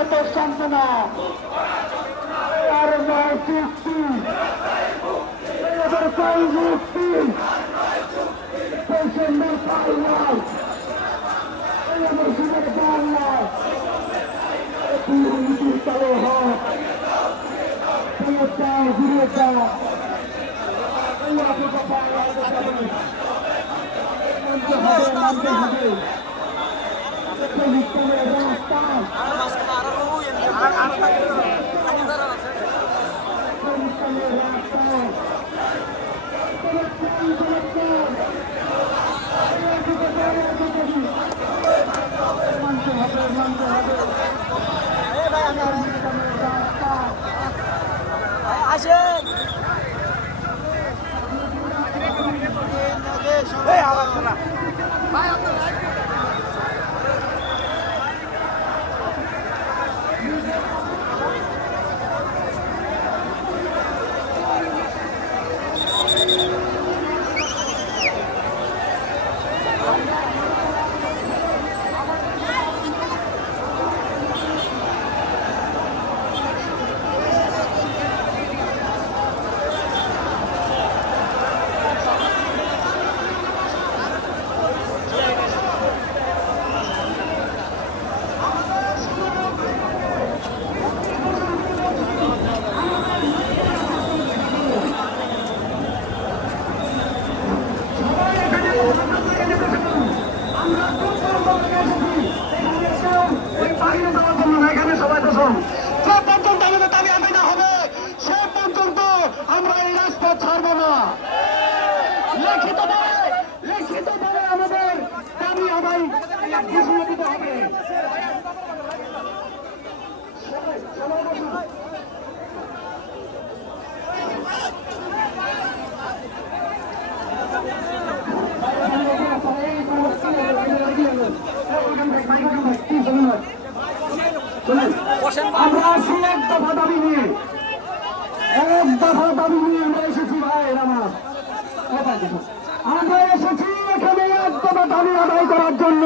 রাজপথে সান্ত্বনা আর নয় চুক্তি এবার কই মুক্তি পেশেন্টের পাল নয় এবার সুদের পাল নয় দুর্নীতির কালো হাত ঘুরিয়ে যাও মানতে হবে আসেন এই আওয়াজ না ভাই আপনারা আমরা এই রাজপথ ছাড়ব না। লিখিতভাবে আমাদের দাবি আদায় ঘোষণা দিতে হবে। আমরা আসি এক দফা দাবি নিয়ে আমরা এসেছি ভাই আমার আমরা এসেছি এখানে এক দফা দাবি আদায় করার জন্য।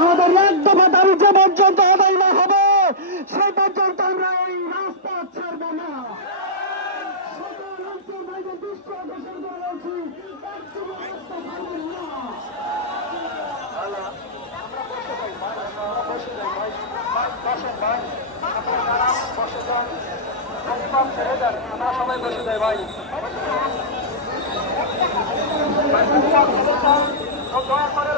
আমাদের এক দফা দাবি যে পর্যন্ত আদায় না হবে সেই পর্যন্ত আমরা এই রাজপথ ছাড়ব না। আমরা সবাই বসে যাই ভাই। দয়া করে